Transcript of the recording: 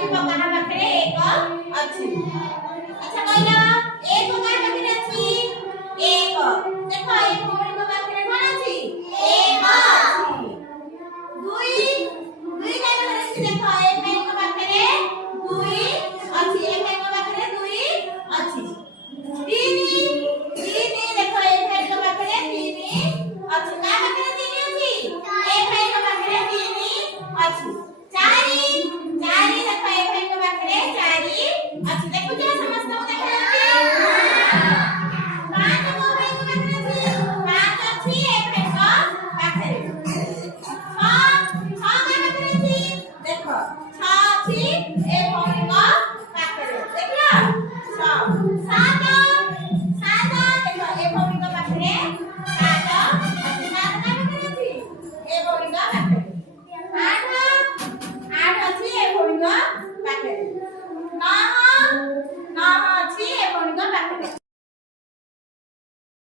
भी पकाना पाखरे एक अछि। अच्छा कहला एक का पाखरे अछि एक देखो एक भौणी को पाखरे कोन अछि एक अछि। दुई दुई का पाखरे अछि देखो एक भाई को पाखरे दुई अछि एक भाई को पाखरे दुई अछि। तीनी तीनी देखो एक भाई को पाखरे तीनी अछि का पाखरे तीनी अछि एक भाई को पाखरे तीनी अछि।